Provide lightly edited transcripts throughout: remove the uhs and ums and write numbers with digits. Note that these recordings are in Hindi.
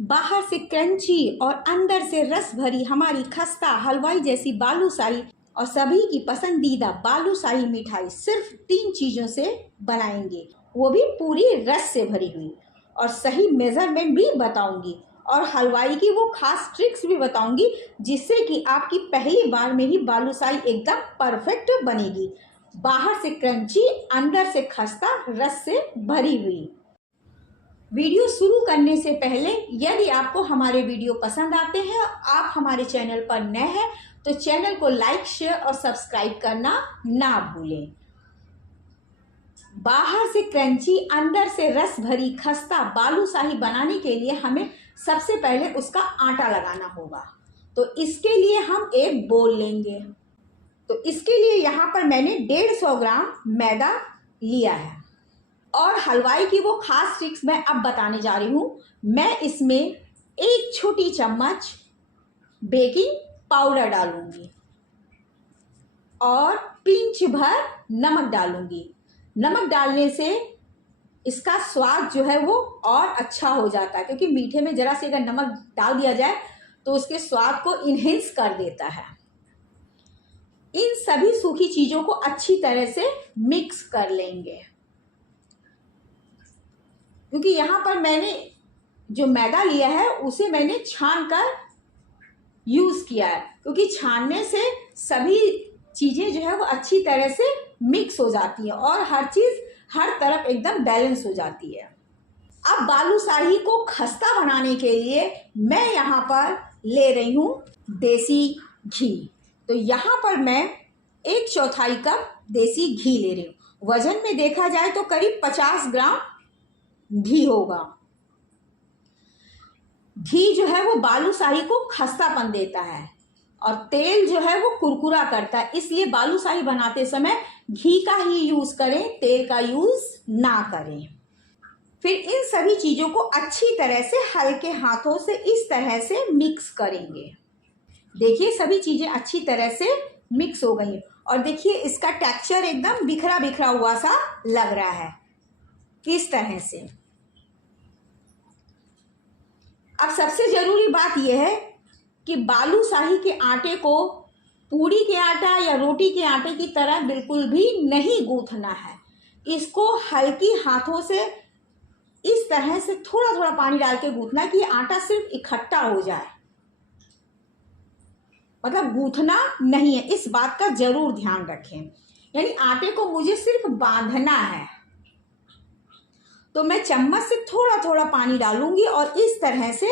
बाहर से क्रंची और अंदर से रस भरी हमारी खस्ता हलवाई जैसी बालूशाही और सभी की पसंदीदा बालूशाही मिठाई सिर्फ 3 चीज़ों से बनाएंगे, वो भी पूरी रस से भरी हुई। और सही मेज़रमेंट भी बताऊंगी और हलवाई की वो खास ट्रिक्स भी बताऊंगी, जिससे कि आपकी पहली बार में ही बालूशाही एकदम परफेक्ट बनेगी। बाहर से क्रंची, अंदर से खस्ता, रस से भरी हुई। वीडियो शुरू करने से पहले यदि आपको हमारे वीडियो पसंद आते हैं, आप हमारे चैनल पर नए हैं तो चैनल को लाइक, शेयर और सब्सक्राइब करना ना भूलें। बाहर से क्रंची, अंदर से रस भरी खस्ता बालूशाही बनाने के लिए हमें सबसे पहले उसका आटा लगाना होगा। तो इसके लिए हम एक बोल लेंगे। तो इसके लिए यहाँ पर मैंने 150 ग्राम मैदा लिया है। और हलवाई की वो खास ट्रिक्स मैं अब बताने जा रही हूँ। मैं इसमें 1 छोटी चम्मच बेकिंग पाउडर डालूंगी और पिंच भर नमक डालूंगी। नमक डालने से इसका स्वाद जो है वो और अच्छा हो जाता है, क्योंकि मीठे में जरा से अगर नमक डाल दिया जाए तो उसके स्वाद को इन्हेंस कर देता है। इन सभी सूखी चीज़ों को अच्छी तरह से मिक्स कर लेंगे, क्योंकि यहाँ पर मैंने जो मैदा लिया है उसे मैंने छान कर यूज़ किया है, क्योंकि छानने से सभी चीज़ें जो है वो अच्छी तरह से मिक्स हो जाती है और हर चीज़ हर तरफ एकदम बैलेंस हो जाती है। अब बालूशाही को खस्ता बनाने के लिए मैं यहाँ पर ले रही हूँ देसी घी। तो यहाँ पर मैं 1/4 कप देसी घी ले रही हूँ। वजन में देखा जाए तो करीब 50 ग्राम घी होगा। घी जो है वो बालूशाही को खस्तापन देता है और तेल जो है वो कुरकुरा करता है, इसलिए बालूशाही बनाते समय घी का ही यूज करें, तेल का यूज ना करें। फिर इन सभी चीजों को अच्छी तरह से हल्के हाथों से इस तरह से मिक्स करेंगे। देखिए सभी चीजें अच्छी तरह से मिक्स हो गई और देखिए इसका टेक्सचर एकदम बिखरा बिखरा हुआ सा लग रहा है, किस तरह से। अब सबसे जरूरी बात यह है कि बालूशाही के आटे को पूड़ी के आटा या रोटी के आटे की तरह बिल्कुल भी नहीं गूंथना है। इसको हल्की हाथों से इस तरह से थोड़ा थोड़ा पानी डाल के गूंथना है कि आटा सिर्फ इकट्ठा हो जाए, मतलब गूंथना नहीं है। इस बात का जरूर ध्यान रखें। यानी आटे को मुझे सिर्फ बांधना है। तो मैं चम्मच से थोड़ा थोड़ा पानी डालूंगी और इस तरह से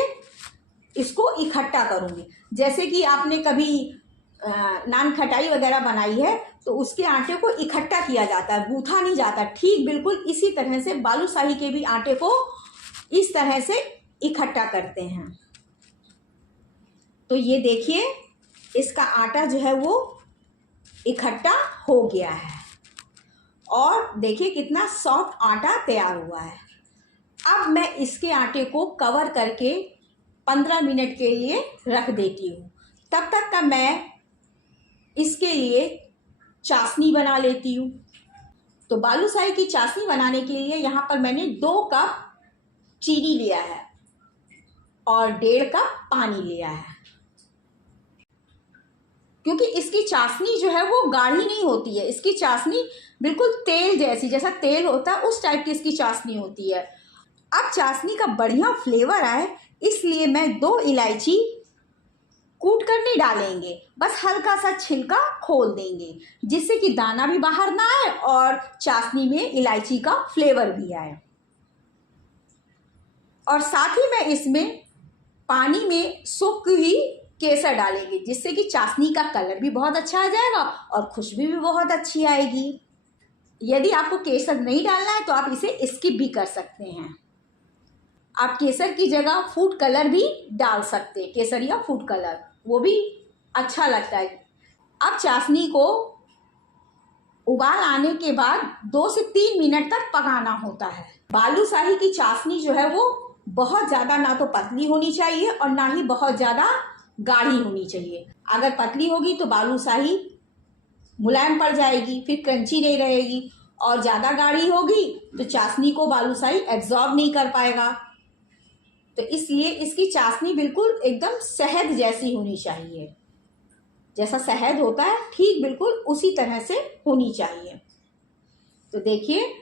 इसको इकट्ठा करूंगी। जैसे कि आपने कभी नान खटाई वगैरह बनाई है तो उसके आटे को इकट्ठा किया जाता है, गूंथा नहीं जाता। ठीक बिल्कुल इसी तरह से बालूशाही के भी आटे को इस तरह से इकट्ठा करते हैं। तो ये देखिए इसका आटा जो है वो इकट्ठा हो गया है और देखिए कितना सॉफ्ट आटा तैयार हुआ है। अब मैं इसके आटे को कवर करके 15 मिनट के लिए रख देती हूँ। तब तक का मैं इसके लिए चाशनी बना लेती हूँ। तो बालूशाही की चाशनी बनाने के लिए यहाँ पर मैंने 2 कप चीनी लिया है और 1.5 कप पानी लिया है। क्योंकि इसकी चाशनी जो है वो गाढ़ी नहीं होती है, इसकी चाशनी बिल्कुल तेल जैसी, जैसा तेल होता है उस टाइप की इसकी चाशनी होती है। अब चाशनी का बढ़िया फ्लेवर आए इसलिए मैं 2 इलायची कूट कर नहीं डालेंगे, बस हल्का सा छिलका खोल देंगे, जिससे कि दाना भी बाहर ना आए और चाशनी में इलायची का फ्लेवर भी आए। और साथ ही मैं इसमें पानी में सोख हुई केसर डालेंगे, जिससे कि चाशनी का कलर भी बहुत अच्छा आ जाएगा और खुशबू भी बहुत अच्छी आएगी। यदि आपको केसर नहीं डालना है तो आप इसे स्किप भी कर सकते हैं। आप केसर की जगह फूड कलर भी डाल सकते हैं, केसर या फूड कलर, वो भी अच्छा लगता है। अब चाशनी को उबाल आने के बाद 2 से 3 मिनट तक पकाना होता है। बालूशाही की चाशनी जो है वो बहुत ज़्यादा ना तो पतली होनी चाहिए और ना ही बहुत ज़्यादा गाढ़ी होनी चाहिए। अगर पतली होगी तो बालूशाही मुलायम पड़ जाएगी, फिर क्रंची नहीं रहेगी, और ज़्यादा गाढ़ी होगी तो चाशनी को बालूशाही एब्जॉर्ब नहीं कर पाएगा। तो इसलिए इसकी चाशनी बिल्कुल एकदम शहद जैसी होनी चाहिए, जैसा शहद होता है ठीक बिल्कुल उसी तरह से होनी चाहिए। तो देखिए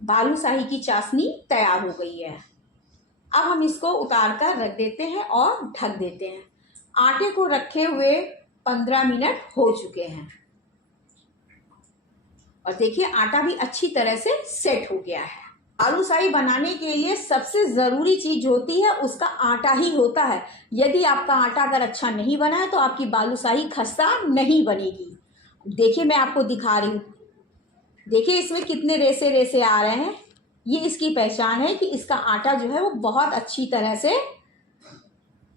बालूशाही की चाशनी तैयार हो गई है। अब हम इसको उतार कर रख देते हैं और ढक देते हैं। आटे को रखे हुए 15 मिनट हो चुके हैं और देखिए आटा भी अच्छी तरह से सेट हो गया है। बालूशाही बनाने के लिए सबसे ज़रूरी चीज़ होती है उसका आटा ही होता है। यदि आपका आटा अगर अच्छा नहीं बना है तो आपकी बालूशाही खस्ता नहीं बनेगी। देखिए मैं आपको दिखा रही हूँ, देखिए इसमें कितने रेसे रेसे आ रहे हैं। ये इसकी पहचान है कि इसका आटा जो है वो बहुत अच्छी तरह से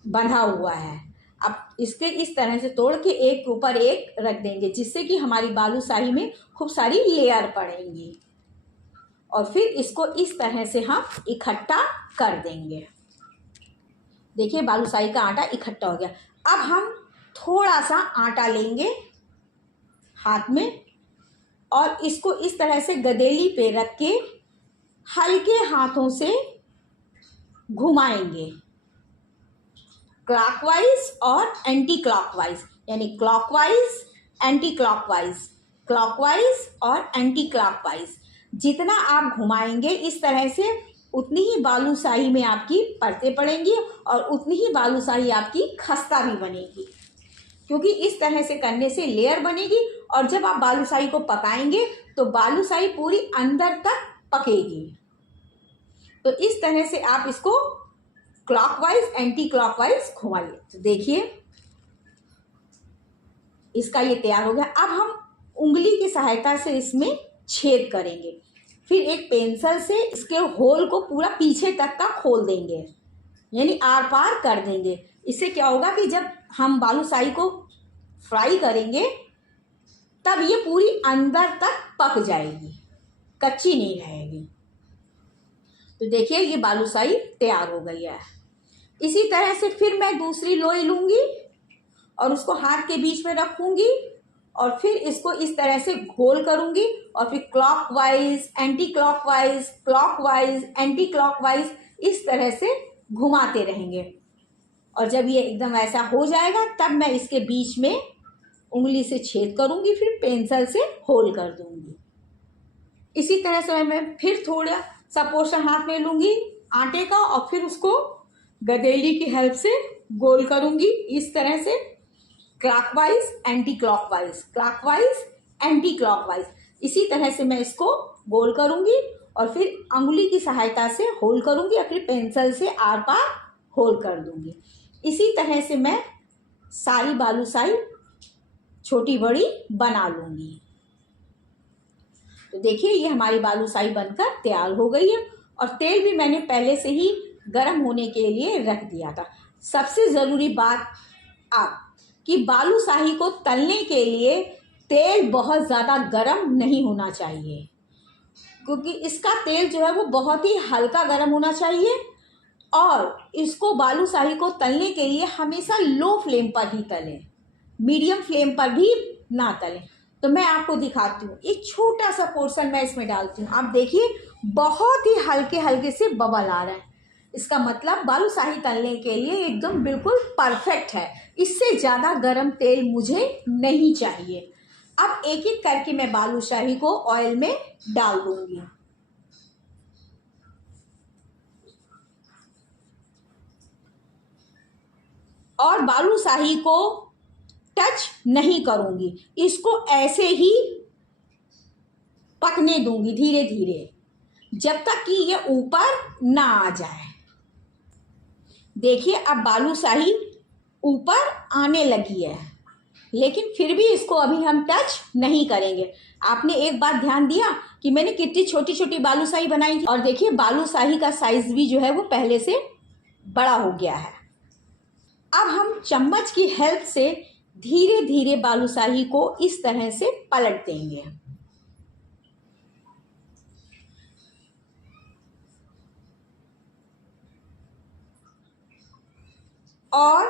बंधा हुआ है। अब इसके इस तरह से तोड़ के एक के ऊपर एक रख देंगे जिससे कि हमारी बालूशाही में खूब सारी लेयर पड़ेंगी और फिर इसको इस तरह से हम इकट्ठा कर देंगे। देखिए बालूशाही का आटा इकट्ठा हो गया। अब हम थोड़ा सा आटा लेंगे हाथ में और इसको इस तरह से गदेली पे रख के हल्के हाथों से घुमाएंगे, क्लॉकवाइज और एंटी क्लॉकवाइज, यानी क्लॉकवाइज एंटी क्लॉकवाइज, क्लॉकवाइज और एंटी क्लॉकवाइज। जितना आप घुमाएंगे इस तरह से उतनी ही बालूशाही में आपकी परतें पड़ेंगी और उतनी ही बालूशाही आपकी खस्ता भी बनेगी, क्योंकि इस तरह से करने से लेयर बनेगी और जब आप बालूशाही को पकाएंगे तो बालूशाही पूरी अंदर तक पकेगी। तो इस तरह से आप इसको क्लॉकवाइज एंटी क्लॉकवाइज घुमाइए। तो देखिए इसका ये तैयार हो गया। अब हम उंगली की सहायता से इसमें छेद करेंगे, फिर एक पेंसिल से इसके होल को पूरा पीछे तक का खोल देंगे, यानी आर पार कर देंगे। इससे क्या होगा कि जब हम बालूशाही को फ्राई करेंगे तब ये पूरी अंदर तक पक जाएगी, कच्ची नहीं रहेगी। तो देखिए ये बालूशाही तैयार हो गई है। इसी तरह से फिर मैं दूसरी लोई लूँगी और उसको हाथ के बीच में रखूँगी और फिर इसको इस तरह से गोल करूँगी और फिर clockwise anti clockwise, clockwise anti clockwise इस तरह से घुमाते रहेंगे। और जब ये एकदम ऐसा हो जाएगा तब मैं इसके बीच में उंगली से छेद करूँगी, फिर पेंसिल से होल कर दूँगी। इसी तरह से मैं फिर थोड़ा सा पोर्शन हाथ में लूँगी आटे का और फिर उसको गदेली की हेल्प से गोल करूँगी इस तरह से, clockwise anti clockwise, clockwise anti clockwise. इसी तरह से मैं इसको गोल करूँगी और फिर अंगुली की सहायता से होल करूँगी और फिर पेंसिल से आर पार होल कर दूँगी। इसी तरह से मैं सारी बालूशाही छोटी बड़ी बना लूँगी। तो देखिए ये हमारी बालूशाही बनकर तैयार हो गई है और तेल भी मैंने पहले से ही गर्म होने के लिए रख दिया था। सबसे ज़रूरी बात आप कि बालूशाही को तलने के लिए तेल बहुत ज़्यादा गर्म नहीं होना चाहिए, क्योंकि इसका तेल जो है वो बहुत ही हल्का गर्म होना चाहिए और इसको बालूशाही को तलने के लिए हमेशा लो फ्लेम पर ही तलें, मीडियम फ्लेम पर भी ना तलें। तो मैं आपको दिखाती हूँ, एक छोटा सा पोर्शन मैं इसमें डालती हूँ। आप देखिए बहुत ही हल्के हल्के से बबल आ रहा है, इसका मतलब बालूशाही तलने के लिए एकदम बिल्कुल परफेक्ट है। इससे ज़्यादा गर्म तेल मुझे नहीं चाहिए। अब एक एक करके मैं बालूशाही को ऑयल में डाल दूंगी। और बालूशाही को टच नहीं करूंगी, इसको ऐसे ही पकने दूंगी धीरे धीरे जब तक कि ये ऊपर ना आ जाए। देखिए अब बालूशाही ऊपर आने लगी है, लेकिन फिर भी इसको अभी हम टच नहीं करेंगे। आपने एक बात ध्यान दिया कि मैंने कितनी छोटी छोटी बालूशाही बनाई थी और देखिए बालूशाही का साइज भी जो है वो पहले से बड़ा हो गया है। अब हम चम्मच की हेल्प से धीरे धीरे बालूशाही को इस तरह से पलट देंगे और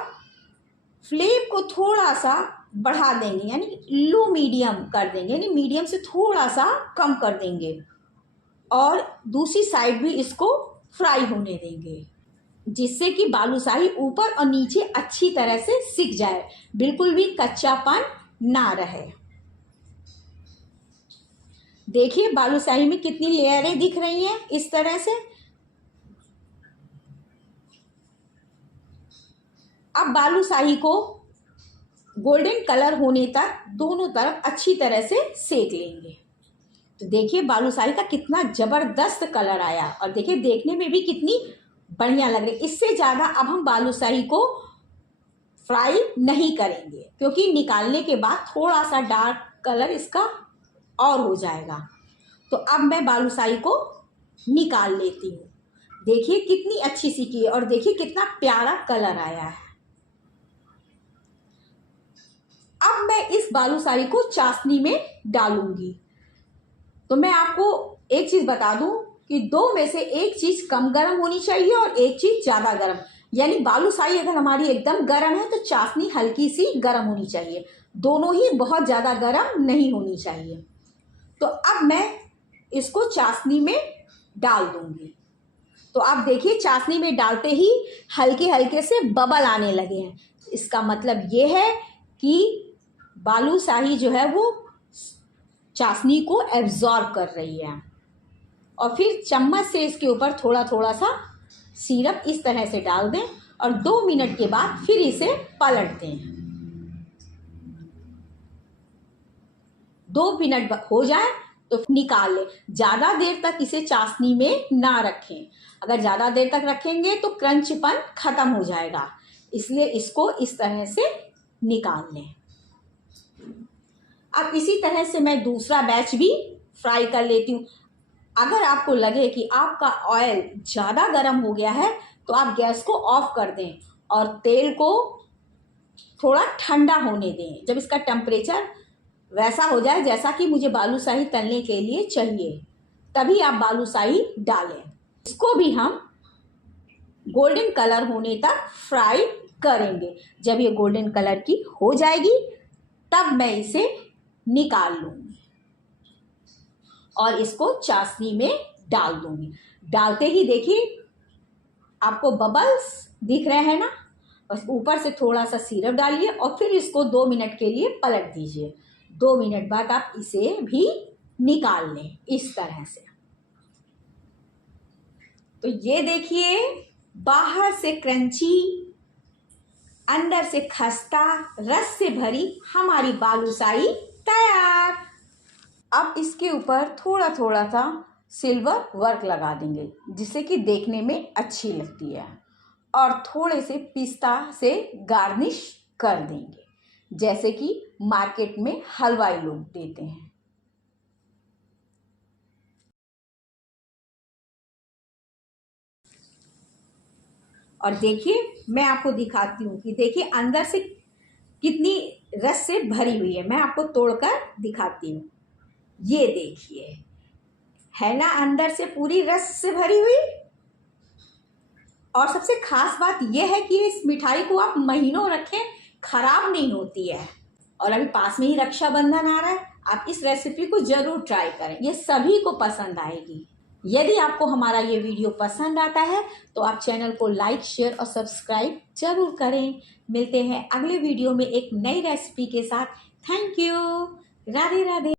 फ्लेम को थोड़ा सा बढ़ा देंगे, यानी लो मीडियम कर देंगे, यानी मीडियम से थोड़ा सा कम कर देंगे और दूसरी साइड भी इसको फ्राई होने देंगे। जिससे कि बालूशाही ऊपर और नीचे अच्छी तरह से सिक जाए, बिल्कुल भी कच्चापन ना रहे। देखिए बालूशाही में कितनी लेयरें दिख रही हैं इस तरह से। अब बालूशाही को गोल्डन कलर होने तक दोनों तरफ अच्छी तरह से सेक लेंगे। तो देखिए बालूशाही का कितना जबरदस्त कलर आया और देखिए देखने में भी कितनी बढ़िया लग रही। इससे ज़्यादा अब हम बालूशाही को फ्राई नहीं करेंगे, क्योंकि निकालने के बाद थोड़ा सा डार्क कलर इसका और हो जाएगा। तो अब मैं बालूशाही को निकाल लेती हूँ। देखिए कितनी अच्छी सी की और देखिए कितना प्यारा कलर आया है। अब मैं इस बालूशाही को चाशनी में डालूंगी। तो मैं आपको एक चीज़ बता दूं कि दो में से एक चीज़ कम गर्म होनी चाहिए और एक चीज़ ज़्यादा गर्म। यानी बालूशाही अगर हमारी एकदम गर्म है तो चाशनी हल्की सी गर्म होनी चाहिए, दोनों ही बहुत ज़्यादा गर्म नहीं होनी चाहिए। तो अब मैं इसको चाशनी में डाल दूंगी। तो आप देखिए चाशनी में डालते ही हल्के हल्के से बबल आने लगे हैं। इसका मतलब ये है कि बालूशाही जो है वो चाशनी को एब्जॉर्ब कर रही है। और फिर चम्मच से इसके ऊपर थोड़ा थोड़ा सा सिरप इस तरह से डाल दें और 2 मिनट के बाद फिर इसे पलट दें। 2 मिनट हो जाए तो निकाल लें। ज़्यादा देर तक इसे चाशनी में ना रखें, अगर ज़्यादा देर तक रखेंगे तो क्रंचपन खत्म हो जाएगा, इसलिए इसको इस तरह से निकाल लें। अब इसी तरह से मैं दूसरा बैच भी फ्राई कर लेती हूँ। अगर आपको लगे कि आपका ऑयल ज़्यादा गर्म हो गया है तो आप गैस को ऑफ कर दें और तेल को थोड़ा ठंडा होने दें। जब इसका टेम्परेचर वैसा हो जाए जैसा कि मुझे बालूशाही तलने के लिए चाहिए, तभी आप बालूशाही डालें। इसको भी हम गोल्डन कलर होने तक फ्राई करेंगे। जब ये गोल्डन कलर की हो जाएगी तब मैं इसे निकाल लूँगी और इसको चाशनी में डाल दूँगी। डालते ही देखिए आपको बबल्स दिख रहे हैं ना, बस ऊपर से थोड़ा सा सिरप डालिए और फिर इसको 2 मिनट के लिए पलट दीजिए। 2 मिनट बाद आप इसे भी निकाल लें इस तरह से। तो ये देखिए बाहर से क्रंची, अंदर से खस्ता, रस से भरी हमारी बालूशाही तैयार। अब इसके ऊपर थोड़ा थोड़ा सा सिल्वर वर्क लगा देंगे जिससे कि देखने में अच्छी लगती है, और थोड़े से पिस्ता से गार्निश कर देंगे जैसे कि मार्केट में हलवाई लोग देते हैं। और देखिए मैं आपको दिखाती हूँ कि देखिए अंदर से कितनी रस से भरी हुई है। मैं आपको तोड़कर दिखाती हूँ। ये देखिए है ना अंदर से पूरी रस से भरी हुई। और सबसे खास बात यह है कि इस मिठाई को आप महीनों रखें, खराब नहीं होती है। और अभी पास में ही रक्षाबंधन आ रहा है, आप इस रेसिपी को जरूर ट्राई करें, ये सभी को पसंद आएगी। यदि आपको हमारा ये वीडियो पसंद आता है तो आप चैनल को लाइक, शेयर और सब्सक्राइब जरूर करें। मिलते हैं अगले वीडियो में एक नई रेसिपी के साथ। Thank you. राधे राधे।